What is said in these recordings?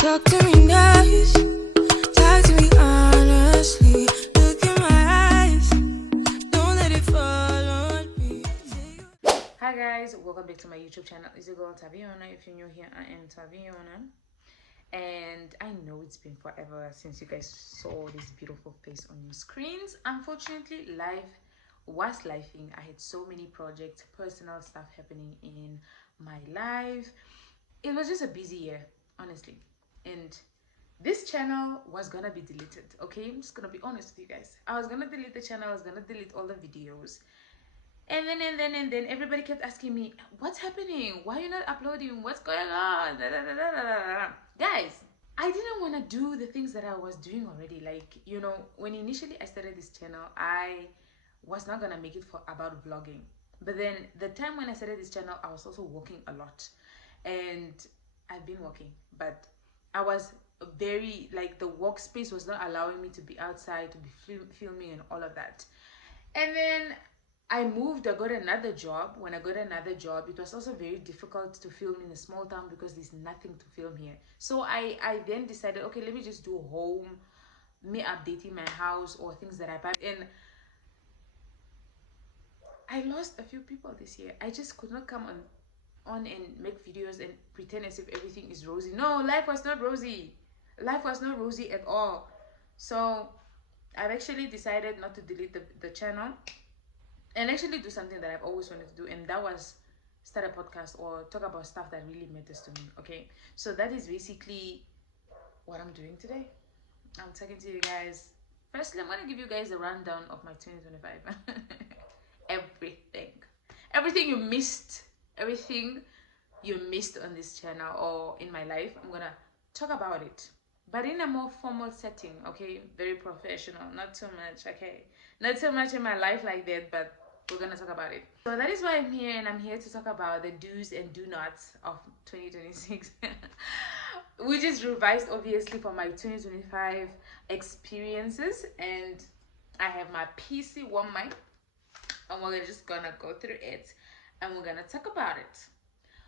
Talk to me nice, talk to me honestly. Look in my eyes, don't let it fall on me. Hi guys, welcome back to my YouTube channel. It's your girl Taviona. If you're new here, I am Taviona. And I know it's been forever since you guys saw this beautiful face on your screens. Unfortunately, life was lifing. I had so many projects, personal stuff happening in my life. It was just a busy year, honestly. And this channel was gonna be deleted, okay? I'm just gonna be honest with you guys. I was gonna delete the channel, I was gonna delete all the videos. And then everybody kept asking me, what's happening? Why are you not uploading? What's going on? Guys, I didn't want to do the things that I was doing already. Like, you know, when initially I started this channel, I was not gonna make it for about vlogging. But then the time when I started this channel, I was also working a lot. And I've been working, but I was very, like, the workspace was not allowing me to be outside, to be filming and all of that. And then I moved, I got another job. When I got another job, it was also very difficult to film in a small town because there's nothing to film here. So I then decided, okay, let me just do home, me updating my house or things that I buy. And I lost a few people this year. I just could not come on and make videos and pretend as if everything is rosy. No, life was not rosy. Life was not rosy at all. So I've actually decided not to delete the channel and actually do something that I've always wanted to do, and that was start a podcast or talk about stuff that really matters to me. Okay, so that is basically what I'm doing today. I'm talking to you guys. Firstly, I'm gonna give you guys a rundown of my 2025. everything you missed, everything you missed on this channel or in my life, I'm gonna talk about it, but in a more formal setting. Okay, very professional, not too much. Okay, not too much in my life like that, but we're gonna talk about it. So that is why I'm here, and I'm here to talk about the do's and do nots of 2026. Which is revised obviously for my 2025 experiences. And I have my PC one mic, and we're just gonna go through it and we're gonna talk about it.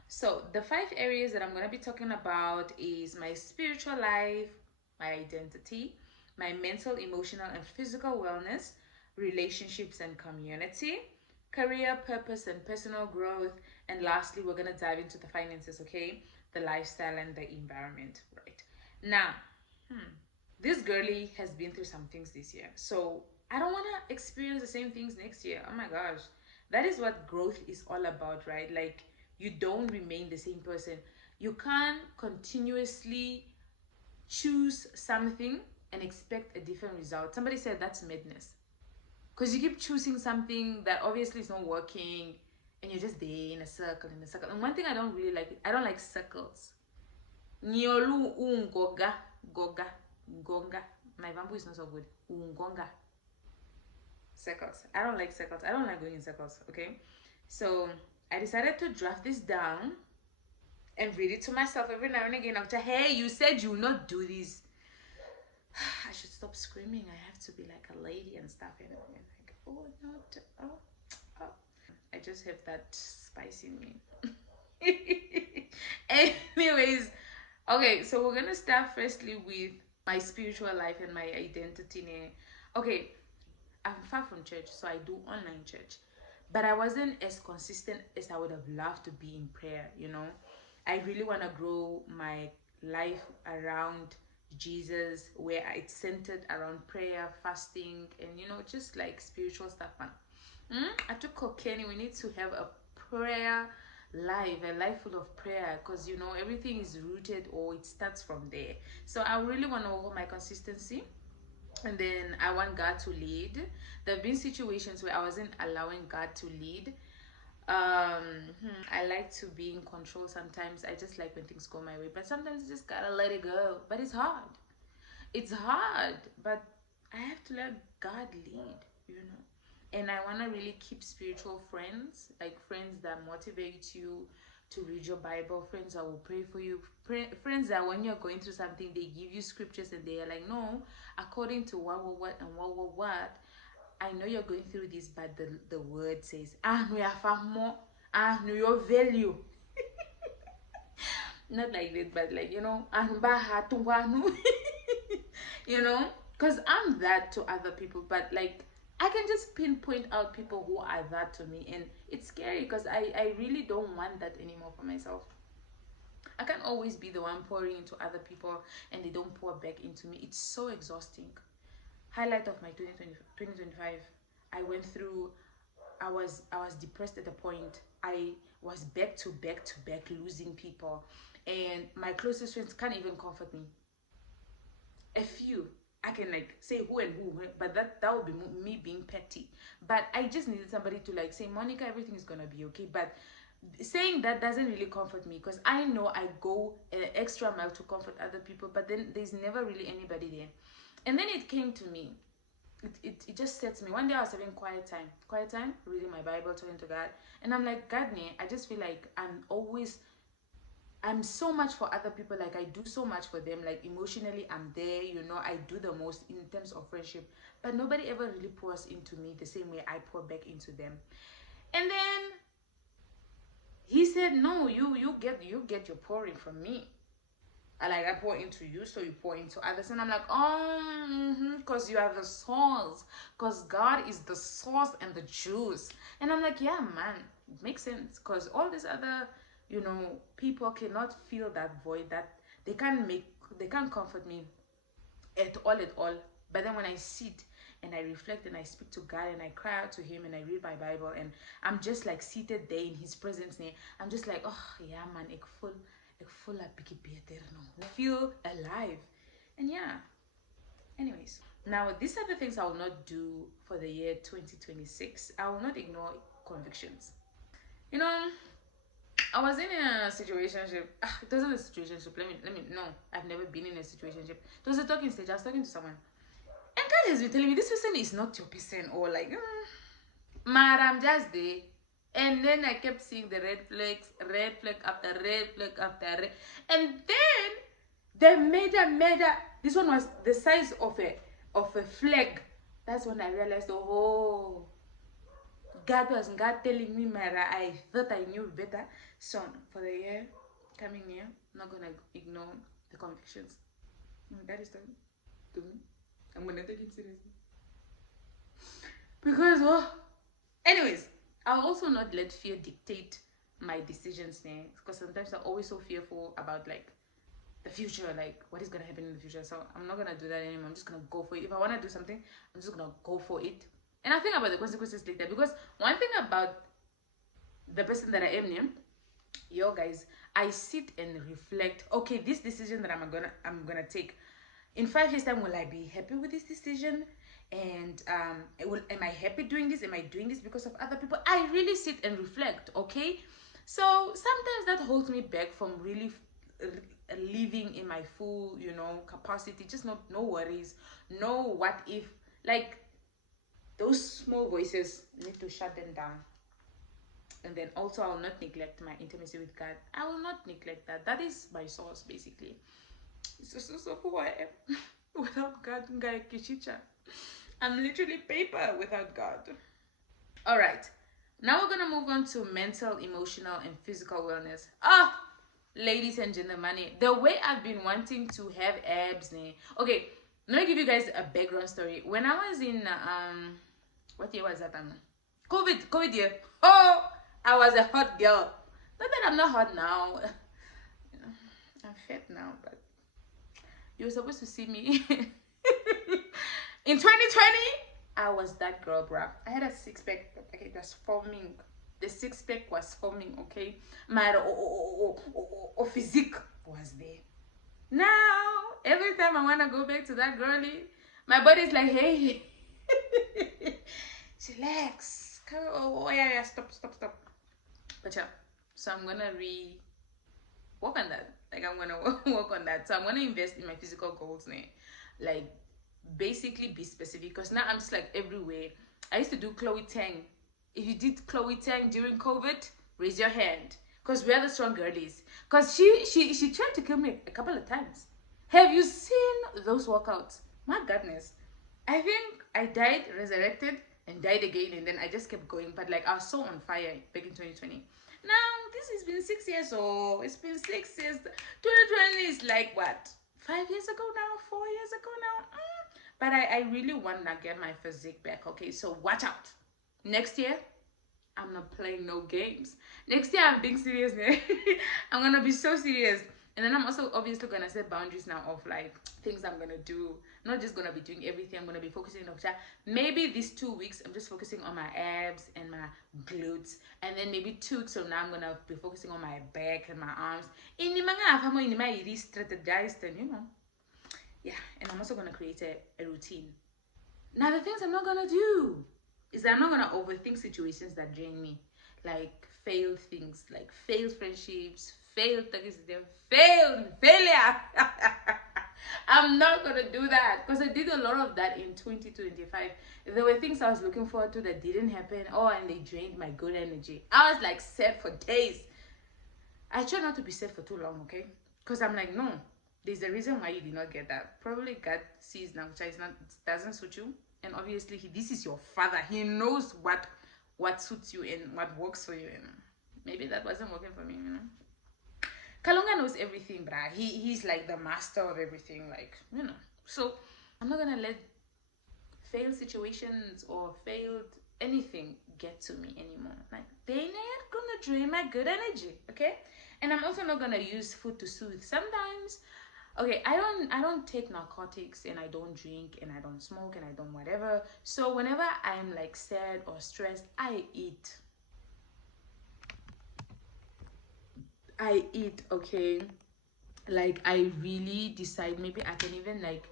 So the 5 areas that I'm going to be talking about is my spiritual life, my identity, my mental, emotional, and physical wellness, relationships and community, career, purpose, and personal growth, and lastly, we're going to dive into the finances, okay? The lifestyle and the environment, right? Now, this girlie has been through some things this year, so I don't want to experience the same things next year. Oh my gosh. That is what growth is all about, right? Like, you don't remain the same person. You can't continuously choose something and expect a different result. Somebody said that's madness, because you keep choosing something that obviously is not working, and you're just there in a circle, And one thing I don't really like, I don't like circles. Nyolu ungoga goga gonga. My bamboo is not so good. Ungonga. Circles. I don't like circles. I don't like going in circles. Okay, so I decided to draft this down and read it to myself every now and again after, hey, you said you will not do this. I should stop screaming. I have to be like a lady and stuff. And like, oh, no, oh. I just have that spice in me. Anyways, okay, so we're going to start firstly with my spiritual life and my identity. Okay, I'm far from church, so I do online church. But I wasn't as consistent as I would have loved to be in prayer, you know. I really want to grow my life around Jesus, where it's centered around prayer, fasting, and, you know, just like spiritual stuff. I took cocaine. We need to have a prayer life, a life full of prayer, because, you know, everything is rooted, or it starts from there. So I really want to work on my consistency. And then I want God to lead. There have been situations where I wasn't allowing God to lead. I like to be in control sometimes. I just like when things go my way, but sometimes you just gotta let it go. But it's hard. It's hard, but I have to let God lead, you know. And I want to really keep spiritual friends, like friends that motivate you to read your Bible, friends that will pray for you, friends that when you're going through something, they give you scriptures and they're like, no, according to what and what, I know you're going through this, but the word says, no, your value. not like this, but like, anbaha tungwanu. Because I'm that to other people, but like I can just pinpoint out people who are that to me, and it's scary because I really don't want that anymore for myself. I can't always be the one pouring into other people and they don't pour back into me. It's so exhausting. Highlight of my 2025, I went through, I was depressed at a point. I was back to back to back losing people, and my closest friends can't even comfort me. A few, I can like say who and who, but that would be me being petty. But I just needed somebody to like say, Monica, everything is gonna be okay. But saying that doesn't really comfort me, because I know I go an extra mile to comfort other people, but then there's never really anybody there. And then it came to me. It just sets me. One day I was having quiet time, reading my Bible, talking to God, and I'm like, God, I just feel like I'm so much for other people. Like I do so much for them. Like emotionally, I'm there. I do the most in terms of friendship, but nobody ever really pours into me the same way I pour back into them. And then he said, "No, you get your pouring from me. I pour into you, so you pour into others." And I'm like, "Oh, because you are the source. Because God is the source and the juice." And I'm like, "Yeah, man, it makes sense. Because all these other, people cannot fill that void. That they can't comfort me at all. But then when I sit and I reflect and I speak to God and I cry out to Him and I read my Bible and I'm just like seated there in His presence, I'm just like, oh yeah, man, ek voel a bietjie beter nou. I feel alive. And yeah, anyways. Now, these are the things I will not do for the year 2026. I will not ignore convictions. You know, I was in a situationship. It wasn't a situationship. Let me. No, I've never been in a situationship. It was a talking stage. I was talking to someone, and God has been telling me this person is not your person, or like, man, I'm just there. And then I kept seeing the red flag after red flag after red, and then the major. This one was the size of a flag. That's when I realized, oh, God telling me, Mara, I thought I knew better. So for the year coming year, I'm not gonna ignore the convictions. God is talking to me. I'm gonna take it seriously. Because anyways, I'll also not let fear dictate my decisions now. Because sometimes I'm always so fearful about like the future, like what is gonna happen in the future. So I'm not gonna do that anymore. I'm just gonna go for it. If I wanna do something, I'm just gonna go for it. And I think about the consequences later, because one thing about the person that I am now, guys, I sit and reflect. Okay, this decision that I'm gonna take in 5 years time, will I be happy with this decision? And am I happy doing this? Am I doing this because of other people? I really sit and reflect. Okay, so sometimes that holds me back from really living in my full capacity. Just no worries, no what if, like those small voices, need to shut them down. And then also, I will not neglect my intimacy with God. I will not neglect that. That is my source, basically. It's just so who I am. Without God, I'm literally paper without God. All right. Now we're gonna move on to mental, emotional, and physical wellness. Ladies and gentlemen, the way I've been wanting to have abs. Okay, let me give you guys a background story. When I was in what year was that? COVID year. Oh, I was a hot girl. Not that I'm not hot now. I'm fat now, but you were supposed to see me in 2020. I was that girl, bruh. I had a six-pack. Okay, it was forming. The six-pack was forming. Okay, my physique was there. Now every time I wanna go back to that girly, my body's like, hey, relax. Oh yeah, stop. But yeah, so I'm gonna work on that. Like I'm gonna work on that. So I'm gonna invest in my physical goals now. Like basically be specific, because now I'm just like everywhere. I used to do Chloe Tang. If you did Chloe Tang during COVID, raise your hand. Because we're the strong girlies. Because she tried to kill me a couple of times. Have you seen those workouts? My goodness. I think I died, resurrected, and died again, and then I just kept going. But like I was so on fire back in 2020. Now this has been 6 years, or it's been 6 years. 2020 is like what, 5 years ago now, 4 years ago now. But I really want to get my physique back. Okay, so watch out. Next year, I'm not playing no games. Next year, I'm being serious, man. I'm gonna be so serious. And then I'm also obviously gonna set boundaries now of like things I'm gonna do. I'm not just gonna be doing everything. I'm gonna be focusing on maybe these 2 weeks I'm just focusing on my abs and my glutes, and then maybe 2 weeks from now I'm gonna be focusing on my back and my arms. In the strategized, and yeah. And I'm also gonna create a routine. Now the things I'm not gonna do is that I'm not gonna overthink situations that drain me, like failed things, like failed friendships, failed failure. I'm not gonna do that because I did a lot of that in 2025. There were things I was looking forward to that didn't happen. Oh, and they drained my good energy. I was like sad for days. I try not to be sad for too long, okay? Because I'm like, no, there's a reason why you did not get that. Probably God sees now, which is not, doesn't suit you, and obviously this is your father. He knows what suits you and what works for you, and maybe that wasn't working for me. Kalunga knows everything, bruh. He's like the master of everything, like, so I'm not gonna let failed situations or failed anything get to me anymore. Like, they're not gonna drain my good energy, okay? And I'm also not gonna use food to soothe. Sometimes, okay, I don't take narcotics, and I don't drink, and I don't smoke, and I don't whatever. So whenever I'm like sad or stressed, I eat, okay? Like, I really decide, maybe I can even like,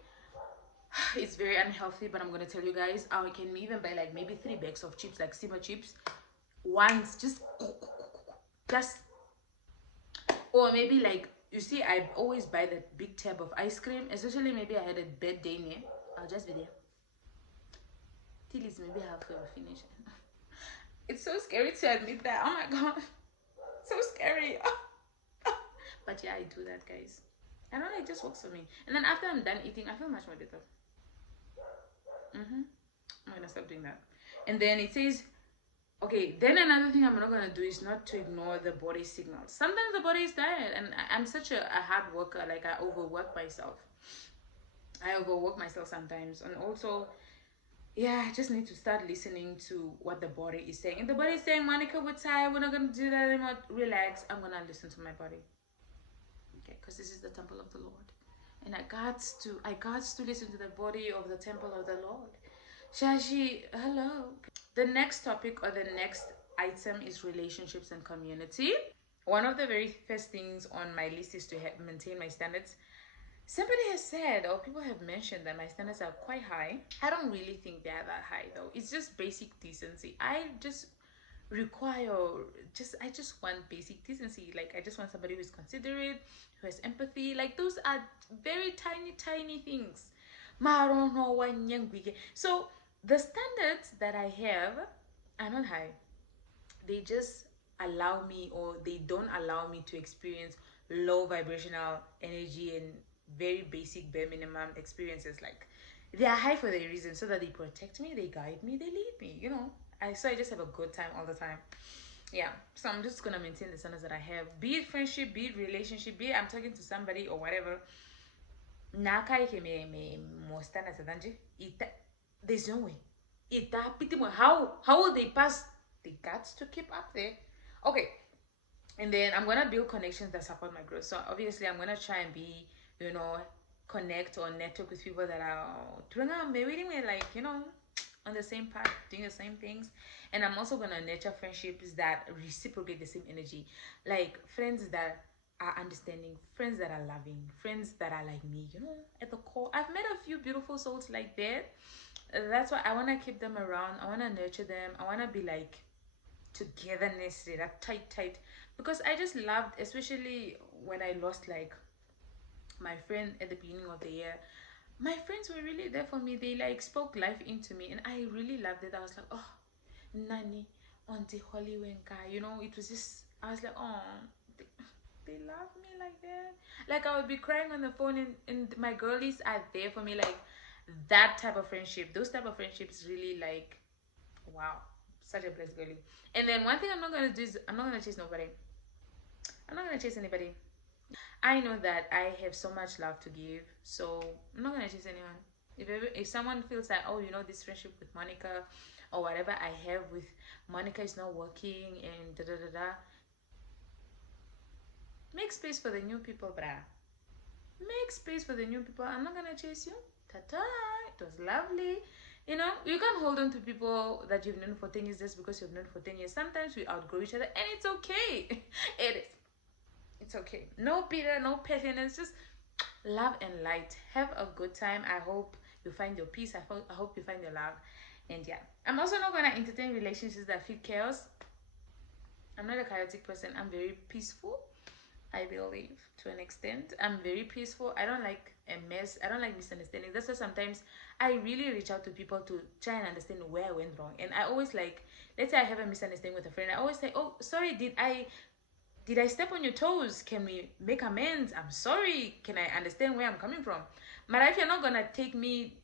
it's very unhealthy, but I'm gonna tell you guys, I can even buy like maybe 3 bags of chips, like simmer chips, once, just, or maybe like, you see, I always buy that big tab of ice cream, especially maybe I had a bad day near, I'll just be there till it's maybe halfway or finish. It's so scary to admit that. Oh my god, so scary. But yeah, I do that, guys. I don't know, it just works for me. And then after I'm done eating, I feel much more better. I'm gonna stop doing that. And then it says, okay, then another thing I'm not gonna do is not to ignore the body signals. Sometimes the body is tired, and I'm such a hard worker. Like, I overwork myself. Sometimes, and also, yeah, I just need to start listening to what the body is saying. If the body is saying, Monica, we're tired, we're not gonna do that anymore, relax, I'm gonna listen to my body. Okay, because this is the temple of the Lord. And I got to listen to the body of the temple of the Lord. Shashi, hello. The next topic, or the next item, is relationships and community. One of the very first things on my list is to maintain my standards. Somebody has said, or people have mentioned, that my standards are quite high. I don't really think they're that high though. It's just basic decency. I just want basic decency. Like, I just want somebody who's considerate, who has empathy. Like, those are very tiny things. So the standards that I have are not high. They just allow me, or they don't allow me, to experience low vibrational energy and very basic bare minimum experiences. Like, they are high for a reason, so that they protect me, they guide me, they lead me, I just have a good time all the time. Yeah, so I'm just gonna maintain the standards that I have, be it friendship, be it relationship, be it I'm talking to somebody or whatever. Me more standards than there's no way. How will they pass? The guts to keep up there. Okay, and then I'm gonna build connections that support my growth. So obviously I'm gonna try and be, connect or network with people that are doing maybe like, on the same path, doing the same things. And I'm also gonna nurture friendships that reciprocate the same energy, like friends that are understanding, friends that are loving, friends that are like me, at the core. I've met a few beautiful souls like that. That's why I want to keep them around. I want to nurture them. I want to be like togetherness, that tight, because I just loved, especially when I lost like my friend at the beginning of the year. My friends were really there for me. They like spoke life into me, and I really loved it. I was like, oh, Nani, Auntie Holly Wenka, it was just, I was like, oh, they love me like that. Like, I would be crying on the phone, and my girlies are there for me. Like, that type of friendship, those type of friendships really, like, wow, Such a blessed girlie. And then one thing I'm not gonna do is I'm not gonna chase nobody. I'm not gonna chase anybody. I know that I have so much love to give, so I'm not gonna chase anyone. If someone feels like, oh, you know, this friendship with Monica or whatever I have with Monica is not working and da da da da, make space for the new people, brah. Make space for the new people. I'm not gonna chase you. Ta-ta. It was lovely. You know, you can't hold on to people that you've known for 10 years just because you've known for 10 years. Sometimes we outgrow each other and it's okay. It is. It's okay. No bitter, no pettiness. Just love and light. Have a good time. I hope you find your peace. I hope you find your love. And yeah, I'm also not gonna entertain relationships that feel chaos. I'm not a chaotic person. I'm very peaceful. I believe to an extent. I'm very peaceful. I don't like a mess. I don't like misunderstanding. That's why sometimes I really reach out to people to try and understand where I went wrong. And I always like, let's say I have a misunderstanding with a friend. I always say, oh, sorry, did I step on your toes? Can we make amends? I'm sorry. Can I understand where I'm coming from? But if you're not gonna take me,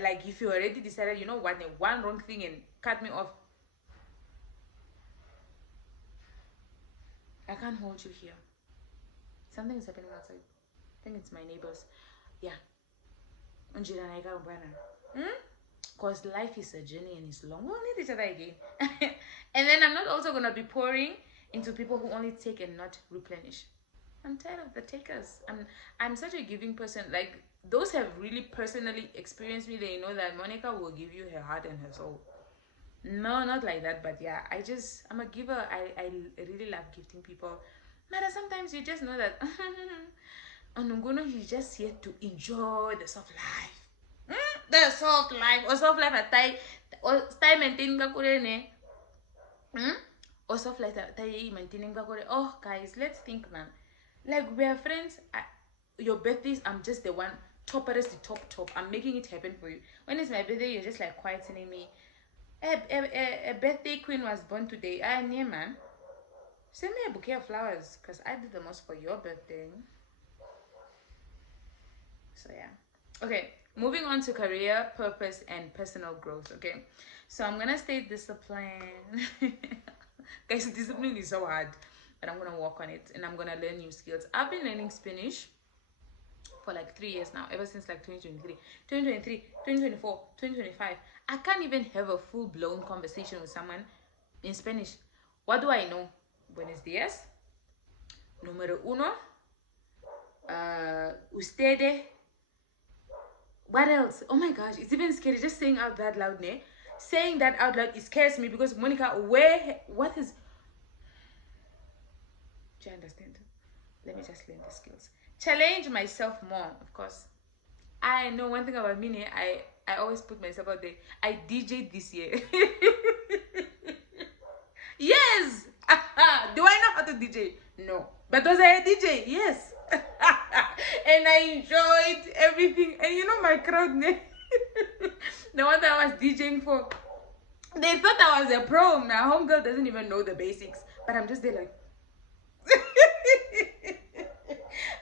like if you already decided, you know what, one wrong thing and cut me off, I can't hold you here. Something is happening outside. I think it's my neighbors. Yeah. Because life is a journey and it's long. We'll need each other again. And then I'm not also going to be pouring into people who only take and not replenish. I'm tired of the takers. I'm such a giving person. Like, those have really personally experienced me. They know that Monica will give you her heart and her soul. No, not like that. But yeah, I'm a giver. I really love gifting people. But sometimes you just know that Onungono is just here to enjoy the soft life. The soft life. Or soft life at time. Or time maintaining ne. Or soft life at time maintaining. Oh guys, let's think, man. Like, we are friends. Your birthdays, I'm just the one topperest, the top. I'm making it happen for you. When it's my birthday, you're just like quietening me. A birthday queen was born today. Yeah, man. Send me a bouquet of flowers because I did the most for your birthday. So yeah. Okay, moving on to career, purpose, and personal growth. Okay, so I'm gonna stay disciplined. Guys, discipline is so hard, but I'm gonna work on it and I'm gonna learn new skills. I've been learning Spanish for like 3 years now, ever since like 2023, 2024, 2025. I can't even have a full-blown conversation with someone in Spanish. What do I know? Buenos días. Número uno. Ustedes. What else? Oh my gosh, it's even scary just saying out that loud, ne? Saying that out loud, it scares me because Monica, what is... Do you understand? Let me just learn the skills. Challenge myself more, of course. I know one thing about me, I always put myself out there. I DJ'd this year. Yes! Do I know how to DJ? No. But was I a DJ? Yes. And I enjoyed everything. And you know my crowd, the one that I was DJing for, they thought I was a pro. My homegirl doesn't even know the basics. But I'm just there like...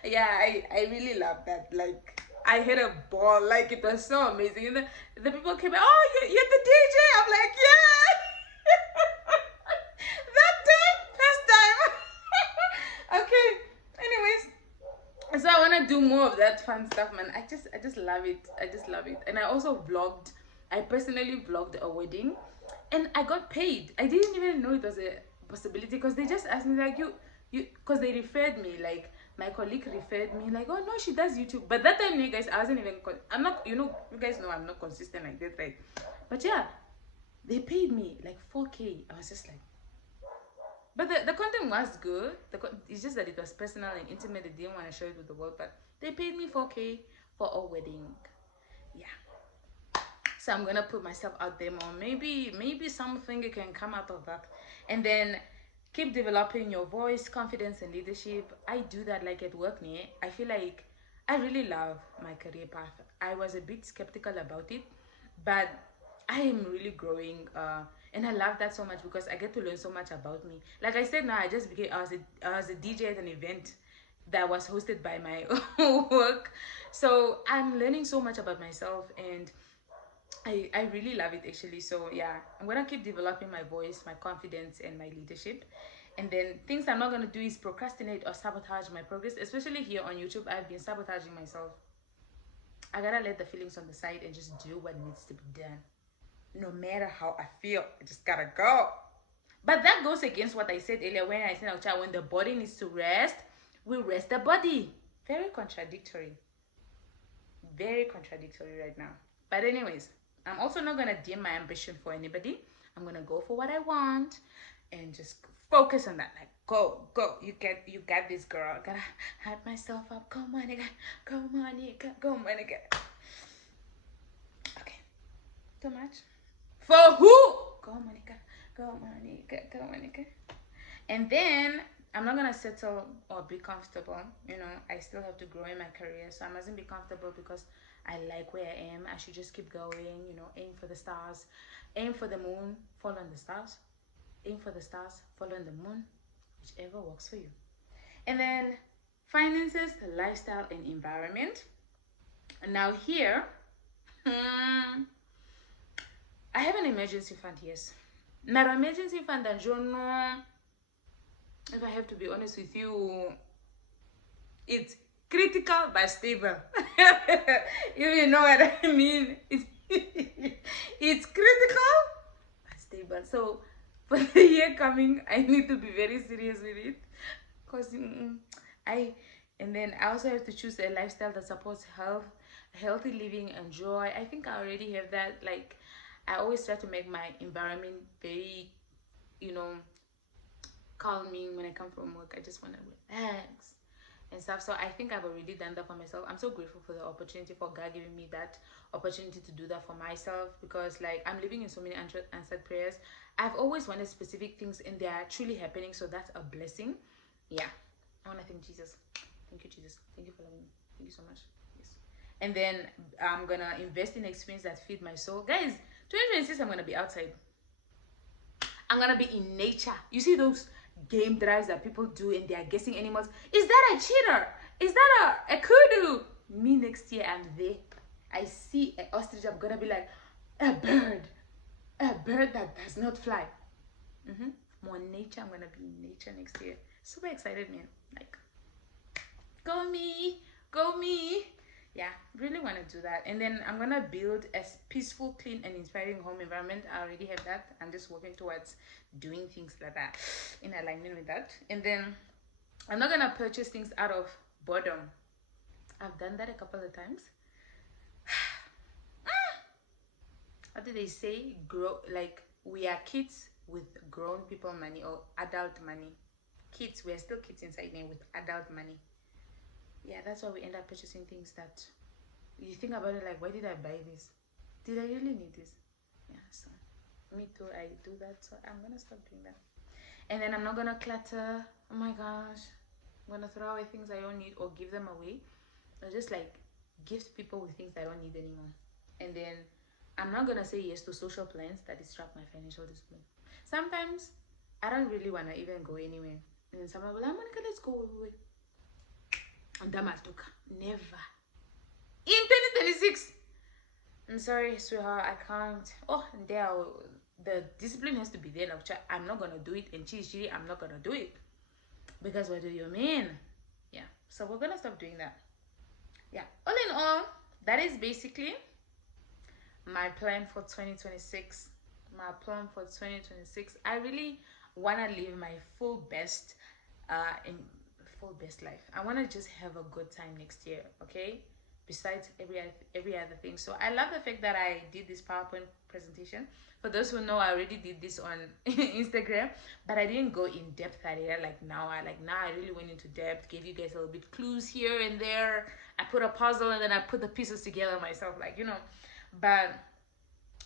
Yeah, I really love that. Like, I hit a ball. Like, it was so amazing. And the people came out, oh, you're the DJ? I'm like, yeah. That time, first time. Okay. Anyways, so I want to do more of that fun stuff, man. I just love it. I just love it. And I also vlogged. I personally vlogged a wedding. And I got paid. I didn't even know it was a possibility because they just asked me, like, you because they referred me, like, my colleague referred me, like, oh no, she does YouTube. But that time, you guys, I wasn't even I'm not, you know, you guys know I'm not consistent like that, right? But yeah, they paid me like 4K. I was just like, but the content was good. It's just that it was personal and intimate. They didn't want to share it with the world, but they paid me 4K for a wedding. Yeah. So I'm gonna put myself out there more. Maybe something can come out of that. And then keep developing your voice, confidence, and leadership. I do that like at work. I feel like I really love my career path. I was a bit skeptical about it, but I am really growing, and I love that so much because I get to learn so much about me. Like I said, now I was a DJ at an event that was hosted by my work, so I'm learning so much about myself, and I really love it actually. So yeah, I'm gonna keep developing my voice, my confidence, and my leadership. And then things I'm not gonna do is procrastinate or sabotage my progress, especially here on YouTube. I've been sabotaging myself. I gotta let the feelings on the side and just do what needs to be done. No matter how I feel, I just gotta go. But that goes against what I said earlier when I said, when the body needs to rest, we rest the body. Very contradictory. Very contradictory right now. But anyways, I'm also not gonna dim my ambition for anybody. I'm gonna go for what I want and just focus on that. Like go. You got this, girl. I gotta hype myself up. Come on, nigga. Come on, nigga. Come on, nigga. Okay. Too much. For who? Come on, nigga. Come on, nigga. Come on, nigga. And then I'm not gonna settle or be comfortable. I still have to grow in my career, so I mustn't be comfortable because I like where I am. I should just keep going. Aim for the stars, aim for the moon, follow on the stars, aim for the stars, follow on the moon, whichever works for you. And then finances, lifestyle, and environment. Now here, I have an emergency fund. Yes, now emergency fund and journal. If I have to be honest with you, it's critical but stable. You know what I mean? It's critical but stable. So for the year coming, I need to be very serious with it, because and then I also have to choose a lifestyle that supports health, healthy living, and joy. I think I already have that. Like, I always try to make my environment very, calming. When I come from work, I just want to relax and stuff. So I think I've already done that for myself. I'm so grateful for the opportunity, for God giving me that opportunity to do that for myself, because like I'm living in so many answered prayers. I've always wanted specific things and they are truly happening, so that's a blessing. Yeah, I want to thank Jesus. Thank you, Jesus. Thank you for loving me. Thank you so much. Yes. And then I'm gonna invest in experience that feed my soul, guys. 2026, I'm gonna be outside. I'm gonna be in nature. You see those game drives that people do and they are guessing animals? Is that a cheetah? Is that a kudu? Me next year, I'm there. I see an ostrich, I'm gonna be like, a bird that does not fly. More nature. I'm gonna be in nature next year. Super excited, man. Like, go me, go me. Yeah, really want to do that. And then I'm gonna build a peaceful, clean, and inspiring home environment. I already have that. I'm just working towards doing things like that in alignment with that. And then I'm not gonna purchase things out of boredom. I've done that a couple of times. What do they say? We are kids with grown people money, or adult money. Kids, we're still kids inside me with adult money. Yeah, that's why we end up purchasing things that you think about it like, why did I buy this? Did I really need this? Yeah, so me too, I do that. So I'm gonna stop doing that. And then I'm not gonna clutter. Oh my gosh, I'm gonna throw away things I don't need or give them away, or just like gift people with things I don't need anymore. And then I'm not gonna say yes to social plans that disrupt my financial discipline. Sometimes I don't really wanna even go anywhere, and then someone will be like, Monica, let's go. And never. In 2026, I'm sorry, sweetheart, I can't. Oh, and the discipline has to be there. I'm not gonna do it, and chili, I'm not gonna do it. Because what do you mean? Yeah, so we're gonna stop doing that. Yeah, all in all, that is basically my plan for 2026. My plan for 2026. I really wanna live my full best life. I want to just have a good time next year, okay? Besides every other thing. So I love the fact that I did this PowerPoint presentation. For those who know, I already did this on Instagram, but I didn't go in depth at it now I really went into depth, gave you guys a little bit clues here and there. I put a puzzle and then I put the pieces together myself, but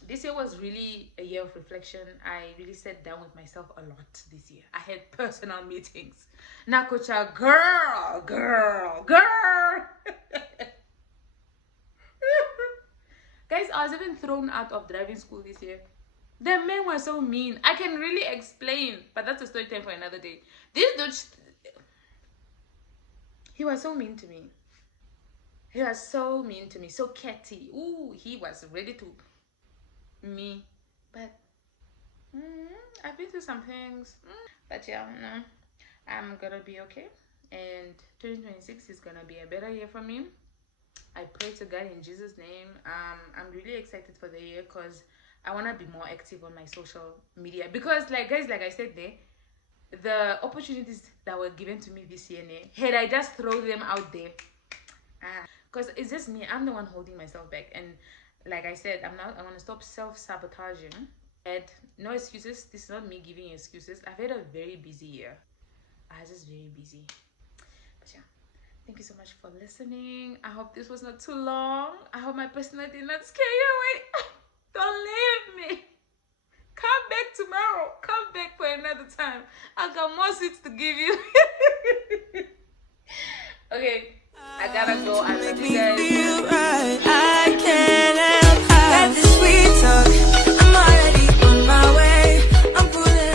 this year was really a year of reflection. I really sat down with myself a lot this year. I had personal meetings. Nakocha, girl. Guys, I was even thrown out of driving school this year. The men were so mean. I can really explain, but that's a story time for another day. This dude, he was so mean to me. So catty. Ooh, he was ready to me. But I've been through some things. But yeah, no, I'm gonna be okay. And 2026 is gonna be a better year for me. I pray to God in Jesus' name. I'm really excited for the year because I wanna be more active on my social media. Because like guys, like I said there, the opportunities that were given to me this year, had I just throw them out there, because it's just me. I'm the one holding myself back, and like I said, I want to stop self-sabotaging. And no excuses. This is not me giving excuses. I've had a very busy year. I was just very busy. But yeah, thank you so much for listening. I hope this was not too long. I hope my personality did not scare you away. Don't leave me. Come back tomorrow. Come back for another time. I got more sweets to give you. Okay, I gotta go. I love Make you me guys. feel right.